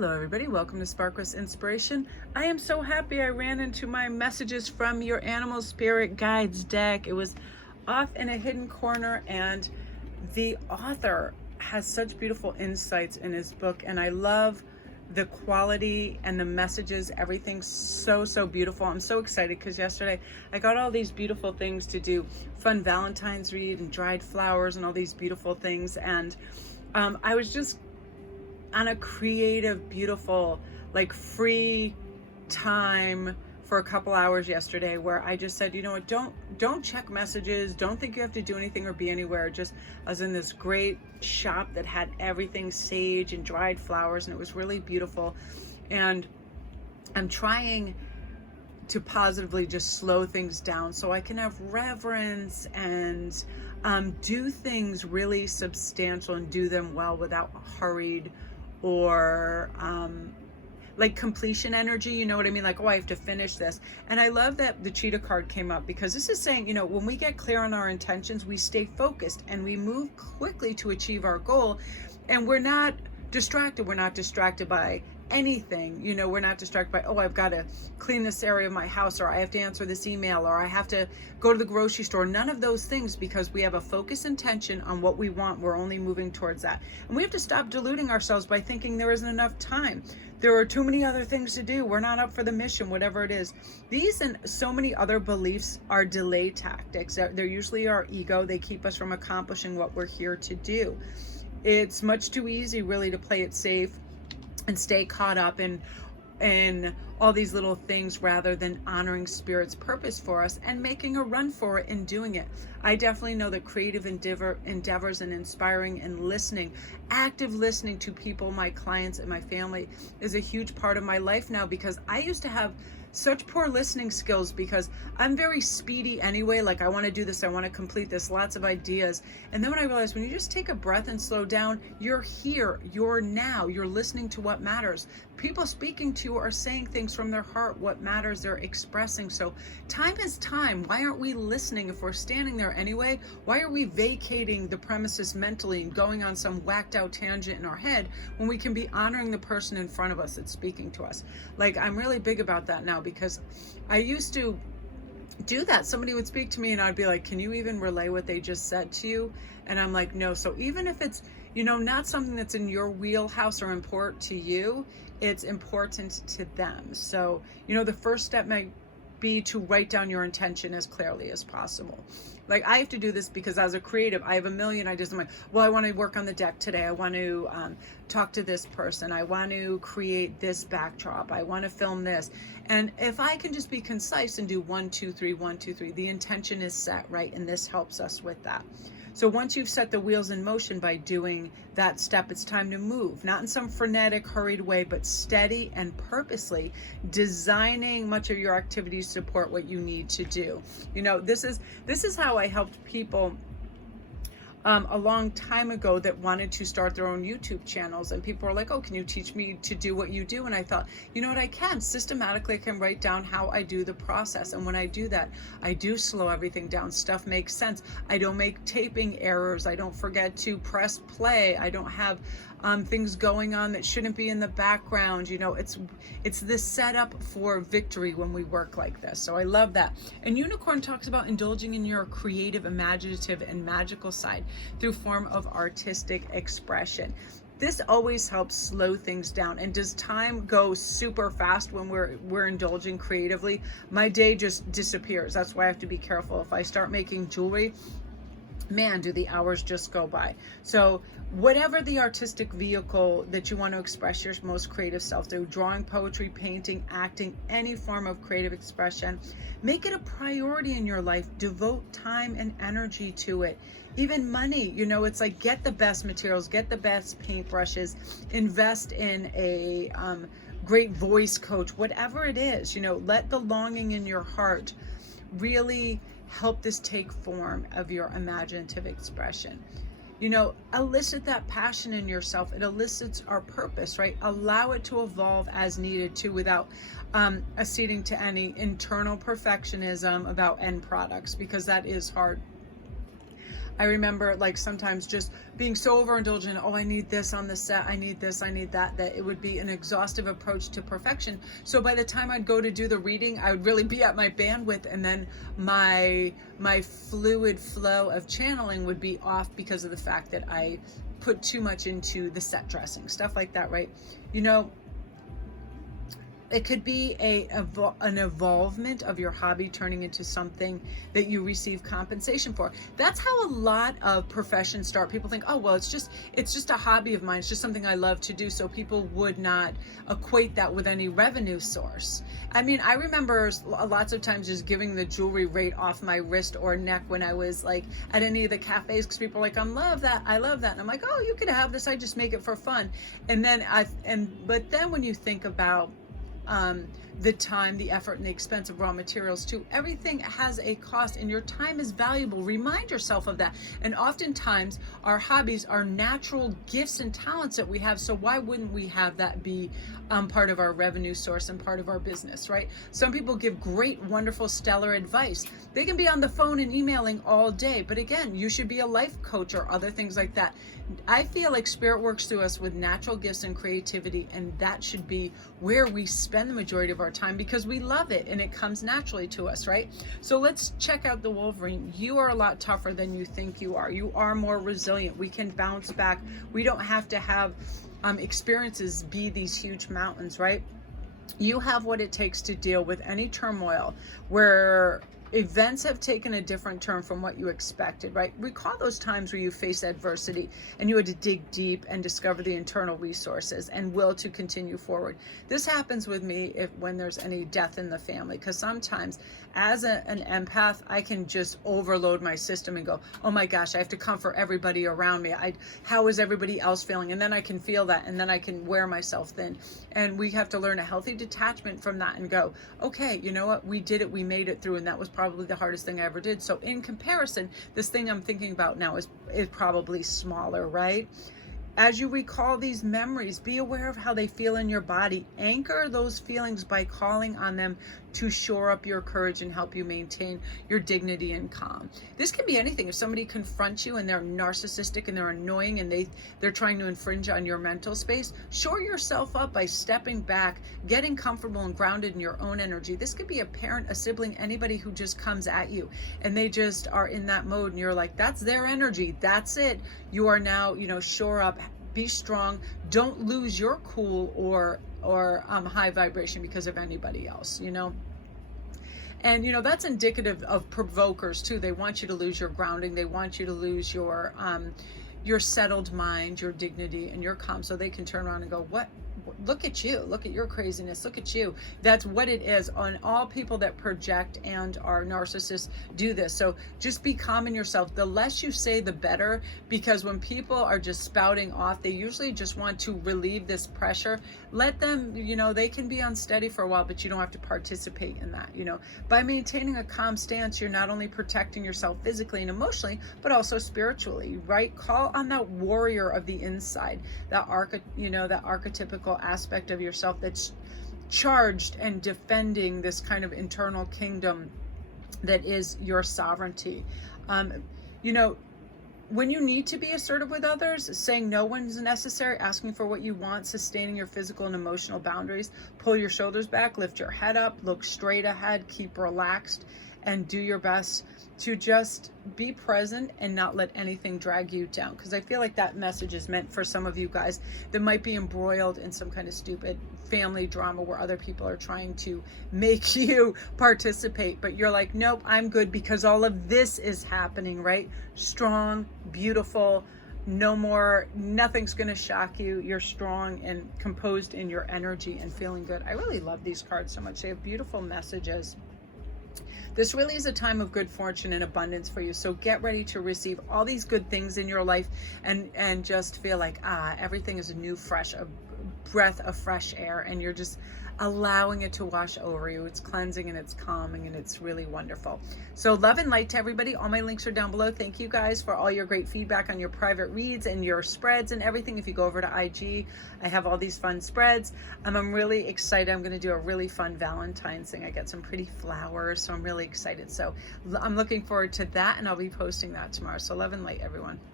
Hello everybody, welcome to Sparkless Inspiration. I am so happy I ran into my messages from your animal spirit guides deck. It was off in a hidden corner and the author has such beautiful insights in his book, and I love the quality and the messages. Everything's so beautiful. I'm so excited because yesterday I got all these beautiful things to do, fun Valentine's read and dried flowers and all these beautiful things, and I was just on a creative, beautiful, like free time for a couple hours yesterday where I just said, you know what, don't check messages, don't think you have to do anything or be anywhere. Just, I was in this great shop that had everything sage and dried flowers, and it was really beautiful. And I'm trying to positively just slow things down so I can have reverence and do things really substantial and do them well without hurried or like completion energy, you know what I mean? Like, oh, I have to finish this. And I love that the cheetah card came up because this is saying, you know, when we get clear on our intentions, we stay focused and we move quickly to achieve our goal, and we're not distracted. We're not distracted by anything, you know, we're not distracted by, oh, I've got to clean this area of my house, or I have to answer this email, or I have to go to the grocery store. None of those things, because we have a focus intention on what we want. We're only moving towards that. And we have to stop deluding ourselves by thinking there isn't enough time. There are too many other things to do. We're not up for the mission, whatever it is. These and so many other beliefs are delay tactics. They're usually our ego. They keep us from accomplishing what we're here to do. It's much too easy really to play it safe and stay caught up in all these little things rather than honoring Spirit's purpose for us and making a run for it and doing it. I definitely know that creative endeavors and inspiring and listening, active listening to people, my clients and my family, is a huge part of my life now, because I used to have such poor listening skills because I'm very speedy anyway. Like, I want to do this, I want to complete this, lots of ideas. And then when I realized, when you just take a breath and slow down, you're here, you're now, you're listening to what matters. People speaking to you are saying things from their heart, what matters, they're expressing. So time is time. Why aren't we listening? If we're standing there anyway, why are we vacating the premises mentally and going on some whacked out tangent in our head when we can be honoring the person in front of us that's speaking to us? Like, I'm really big about that now, because I used to do that. Somebody would speak to me and I'd be like, can you even relay what they just said to you? And I'm like, no. So even if it's, you know, not something that's in your wheelhouse or important to you, it's important to them. So, you know, the first step might be to write down your intention as clearly as possible. Like, I have to do this because as a creative, I have a million ideas. I'm like, well, I want to work on the deck today. I want to talk to this person. I want to create this backdrop. I want to film this. And if I can just be concise and do 1, 2, 3, 1, 2, 3, the intention is set, right? And this helps us with that. So once you've set the wheels in motion by doing that step, it's time to move, not in some frenetic, hurried way, but steady and purposely designing much of your activities to support what you need to do. You know, this is how I helped people a long time ago that wanted to start their own YouTube channels, and people were like, oh, can you teach me to do what you do? And I thought, you know what, I can systematically, I can write down how I do the process. And when I do that, I do slow everything down. Stuff makes sense. I don't make taping errors. I don't forget to press play. I don't have things going on that shouldn't be in the background. You know, it's the setup for victory when we work like this. So I love that. And Unicorn talks about indulging in your creative, imaginative, and magical side through form of artistic expression. This always helps slow things down. And does time go super fast when we're indulging creatively? My day just disappears. That's why I have to be careful. If I start making jewelry, man, do the hours just go by. So whatever the artistic vehicle that you want to express your most creative self through, drawing, poetry, painting, acting, any form of creative expression, make it a priority in your life. Devote time and energy to it. Even money, you know, it's like, get the best materials, get the best paintbrushes, invest in a great voice coach, whatever it is, you know, let the longing in your heart really help this take form of your imaginative expression. You know, elicit that passion in yourself. It elicits our purpose, right? Allow it to evolve as needed to, without acceding to any internal perfectionism about end products, because that is hard. I remember like sometimes just being so overindulgent. Oh, I need this on the set. I need this. I need that. That it would be an exhaustive approach to perfection. So by the time I'd go to do the reading, I would really be at my bandwidth, and then my fluid flow of channeling would be off because of the fact that I put too much into the set dressing, stuff like that, right? You know, it could be an evolvement of your hobby turning into something that you receive compensation for. That's how a lot of professions start. People think, oh, well, it's just a hobby of mine. It's just something I love to do. So people would not equate that with any revenue source. I mean, I remember lots of times just giving the jewelry right off my wrist or neck when I was like at any of the cafes, because people are like, I love that. And I'm like, oh, you could have this. I just make it for fun. But then when you think about the time, the effort, and the expense of raw materials too. Everything has a cost, and your time is valuable. Remind yourself of that. And oftentimes our hobbies are natural gifts and talents that we have. So why wouldn't we have that be part of our revenue source and part of our business, right? Some people give great, wonderful, stellar advice. They can be on the phone and emailing all day. But again, you should be a life coach or other things like that. I feel like Spirit works through us with natural gifts and creativity, and that should be where we spend the majority of our time because we love it and it comes naturally to us, right? So let's check out the Wolverine. You are a lot tougher than you think you are. You are more resilient. We can bounce back. We don't have to have experiences be these huge mountains, right? You have what it takes to deal with any turmoil where events have taken a different turn from what you expected, right? Recall those times where you faced adversity and you had to dig deep and discover the internal resources and will to continue forward. This happens with me when there's any death in the family, because sometimes as an empath, I can just overload my system and go, oh my gosh, I have to comfort everybody around me. How is everybody else feeling? And then I can feel that, and then I can wear myself thin. And we have to learn a healthy detachment from that and go, okay, you know what? We did it. We made it through. And that was probably the hardest thing I ever did. So in comparison, this thing I'm thinking about now is probably smaller, right? As you recall these memories, be aware of how they feel in your body. Anchor those feelings by calling on them to shore up your courage and help you maintain your dignity and calm. This can be anything. If somebody confronts you and they're narcissistic and they're annoying and they're trying to infringe on your mental space, shore yourself up by stepping back, getting comfortable and grounded in your own energy. This could be a parent, a sibling, anybody who just comes at you and they just are in that mode and you're like, that's their energy. That's it. You are now, shore up, be strong. Don't lose your cool or high vibration because of anybody else, And that's indicative of provokers too. They want you to lose your grounding. They want you to lose your settled mind, your dignity, and your calm, so they can turn around and go, what? Look at you. Look at your craziness. Look at you. That's what it is. On all people that project and are narcissists do this. So just be calm in yourself. The less you say, the better, because when people are just spouting off, they usually just want to relieve this pressure. Let them, they can be unsteady for a while, but you don't have to participate in that. By maintaining a calm stance, you're not only protecting yourself physically and emotionally, but also spiritually, right? Call on that warrior of the inside, that archetypical aspect of yourself that's charged and defending this kind of internal kingdom that is your sovereignty. When you need to be assertive with others, saying no one's necessary, asking for what you want, sustaining your physical and emotional boundaries, pull your shoulders back, lift your head up, look straight ahead, keep relaxed, and do your best to just be present and not let anything drag you down. Because I feel like that message is meant for some of you guys that might be embroiled in some kind of stupid family drama where other people are trying to make you participate, but you're like, nope, I'm good because all of this is happening, right? Strong, beautiful, no more, nothing's going to shock you. You're strong and composed in your energy and feeling good. I really love these cards so much. They have beautiful messages. This really is a time of good fortune and abundance for you. So get ready to receive all these good things in your life and just feel like, everything is new, fresh, a breath of fresh air. And you're just, allowing it to wash over you. It's cleansing and it's calming and it's really wonderful. So love and light to everybody. All my links are down below. Thank you guys for all your great feedback on your private reads and your spreads and everything. If you go over to IG, I have all these fun spreads. I'm really excited. I'm going to do a really fun Valentine's thing. I got some pretty flowers, so I'm really excited. So I'm looking forward to that, and I'll be posting that tomorrow. So love and light, everyone.